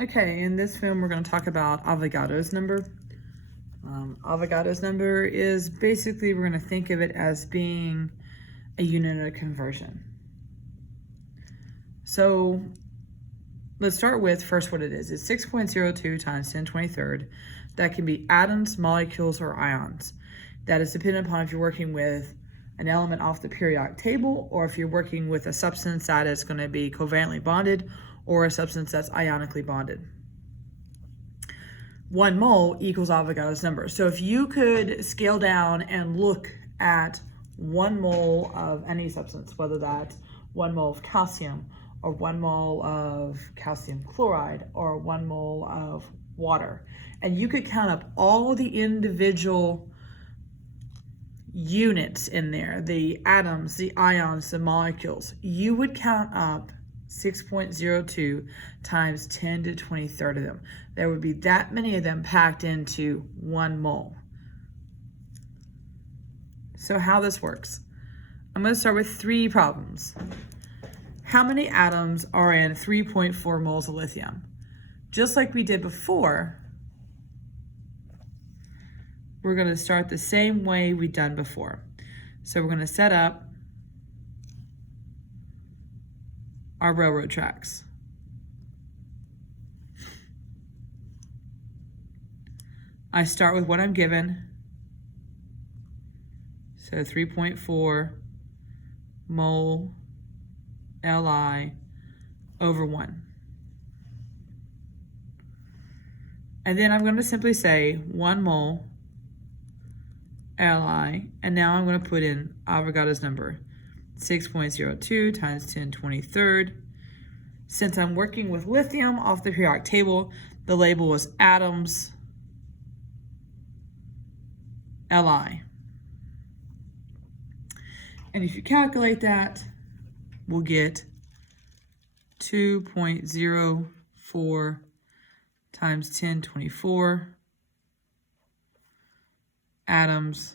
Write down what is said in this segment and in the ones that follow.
Okay, in this film, we're going to talk about Avogadro's number. Avogadro's number is basically, we're going to think of it as being a unit of conversion. So let's start with first what it is. It's 6.02 times 10 to the 23rd. That can be atoms, molecules, or ions. That is dependent upon if you're working with an element off the periodic table, or if you're working with a substance that is going to be covalently bonded, or a substance that's ionically bonded. 1 mole equals Avogadro's number. So if you could scale down and look at 1 mole of any substance, whether that's 1 mole of calcium, or 1 mole of calcium chloride, or 1 mole of water, and you could count up all the individual units in there, the atoms, the ions, the molecules, you would count up 6.02 times 10 to the 23rd of them. There would be that many of them packed into 1 mole. So how this works, I'm going to start with 3 problems. How many atoms are in 3.4 moles of lithium? Just like we did before, we're going to start the same way we've done before. So we're going to set up our railroad tracks. I start with what I'm given. So 3.4 mole Li over 1. And then I'm going to simply say 1 mole Li, and now I'm going to put in Avogadro's number, 6.02 times 10 to the 23rd. Since I'm working with lithium off the periodic table, the label is atoms Li. And if you calculate that, we'll get 2.04 times 10 to the 24 atoms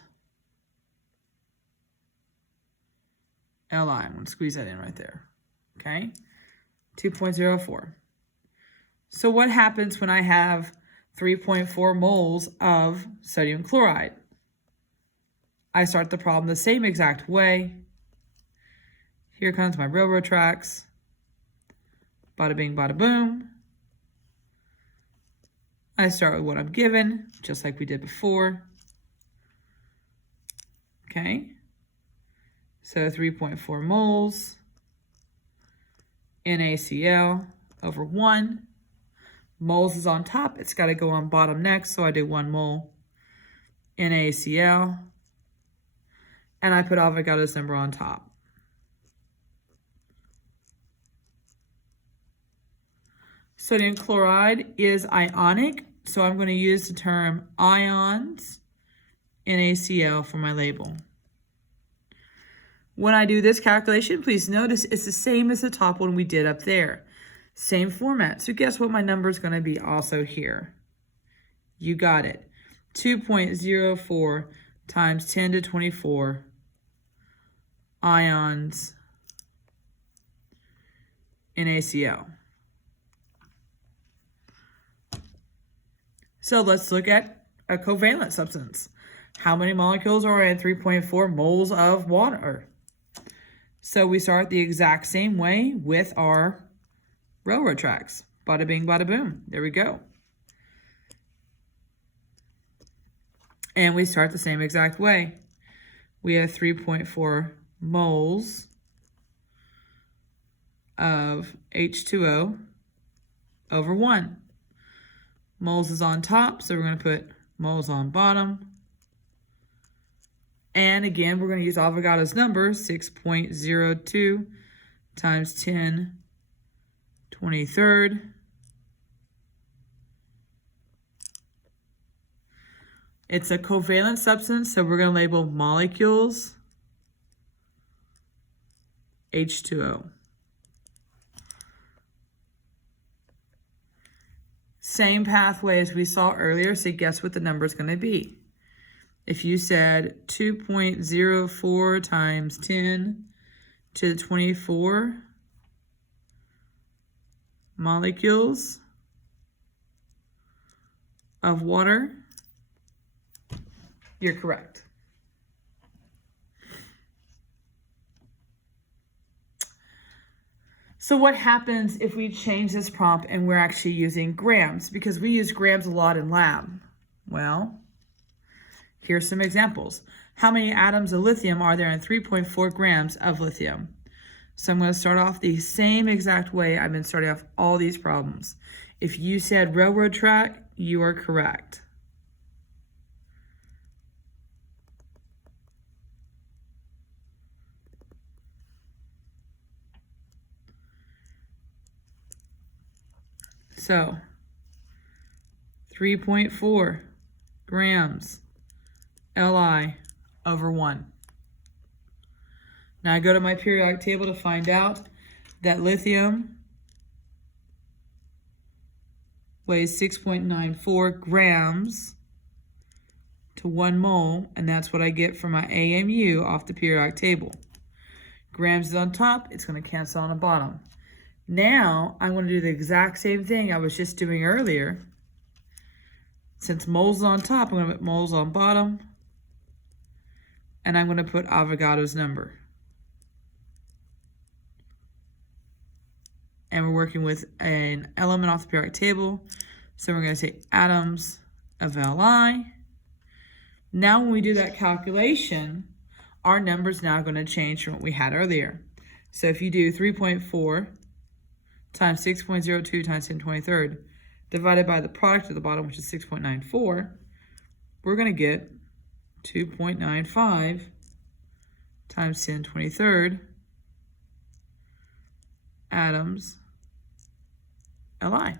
Li. I'm going to squeeze that in right there. Okay, 2.04. So what happens when I have 3.4 moles of sodium chloride? I start the problem the same exact way. Here comes my railroad tracks. Bada bing, bada boom. I start with what I'm given, just like we did before. Okay, so 3.4 moles NaCl over 1. Moles is on top, it's got to go on bottom next, so I do 1 mole NaCl, and I put Avogadro's number on top. Sodium chloride is ionic, so I'm going to use the term ions NaCl for my label. When I do this calculation, please notice it's the same as the top one we did up there. Same format. So guess what my number is going to be also here? You got it. 2.04 times 10 to the 24 ions NaCl. So let's look at a covalent substance. How many molecules are in 3.4 moles of water? So we start the exact same way with our railroad tracks. Bada bing, bada boom. There we go. And we start the same exact way. We have 3.4 moles of H2O over 1. Moles is on top, so we're going to put moles on bottom. And again, we're going to use Avogadro's number, 6.02 times 10 to the 23rd. It's a covalent substance, so we're going to label molecules H2O. Same pathway as we saw earlier, so guess what the number is going to be. If you said 2.04 times 10 to the 24 molecules of water. You're correct. So what happens if we change this prompt and we're actually using grams? Because we use grams a lot in lab. Well, here's some examples. How many atoms of lithium are there in 3.4 grams of lithium? So I'm going to start off the same exact way I've been starting off all these problems. If you said railroad track, you are correct. So 3.4 grams Li over 1. Now I go to my periodic table to find out that lithium weighs 6.94 grams to 1 mole, and that's what I get from my AMU off the periodic table. Grams is on top, it's going to cancel on the bottom. Now I'm going to do the exact same thing I was just doing earlier. Since moles is on top, I'm going to put moles on bottom, and I'm going to put Avogadro's number. And we're working with an element off the periodic table. So we're going to say atoms of Li. Now when we do that calculation, our number's now going to change from what we had earlier. So if you do 3.4 times 6.02 times 10 to the 23rd divided by the product at the bottom, which is 6.94, we're going to get 2.95 times 10 to the 23rd atoms Li.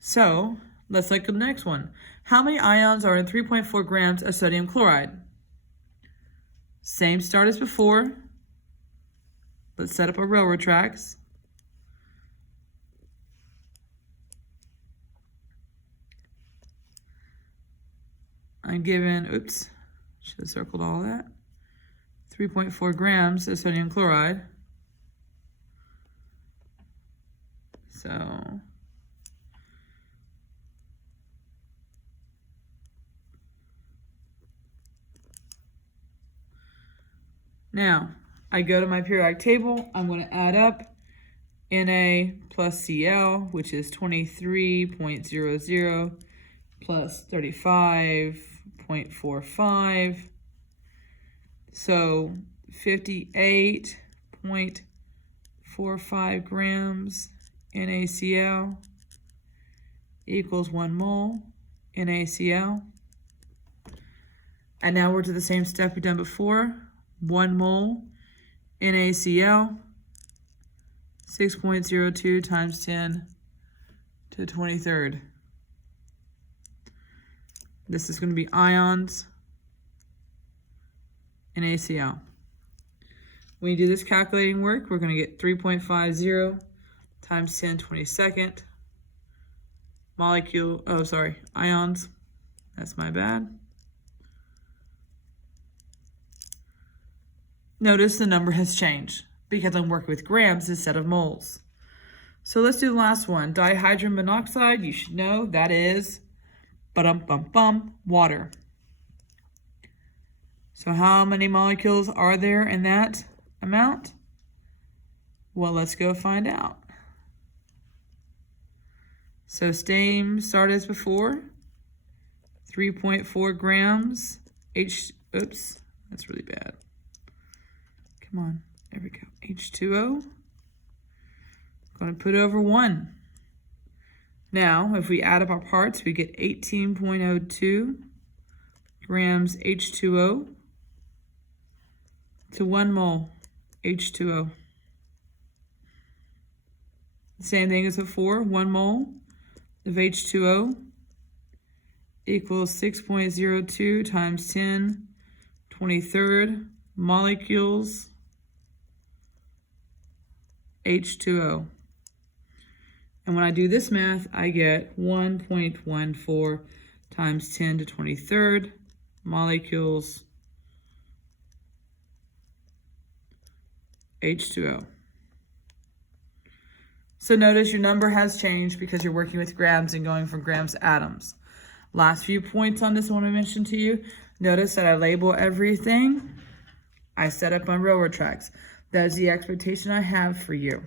So let's look at the next one. How many ions are in 3.4 grams of sodium chloride? Same start as before. Let's set up our railroad tracks. I'm given, oops, should have circled all that. 3.4 grams of sodium chloride. So now I go to my periodic table. I'm going to add up Na plus Cl, which is 23.00 plus 35.45. So 58.45 grams NaCl equals 1 mole NaCl. And now we're to the same step we've done before. 1 mole NaCl, 6.02 times 10 to the 23rd. This is going to be ions NaCl. When you do this calculating work, we're going to get 3.50 times 10 to the 22nd ions. That's my bad. Notice the number has changed because I'm working with grams instead of moles. So let's do the last one. Dihydrogen monoxide, you should know that is water. So how many molecules are there in that amount? Well, let's go find out. So same start as before. 3.4 grams oops, that's really bad. Come on, there we go. H2O. Going to put over 1. Now, if we add up our parts, we get 18.02 grams H2O to 1 mole H2O. Same thing as before, 1 mole of H2O equals 6.02 times 10 23rd molecules H2O. And when I do this math, I get 1.14 times 10 to the 23rd molecules H2O. So notice your number has changed because you're working with grams and going from grams to atoms. Last few points on this I want to mention to you. Notice that I label everything. I set up on railroad tracks. That is the expectation I have for you.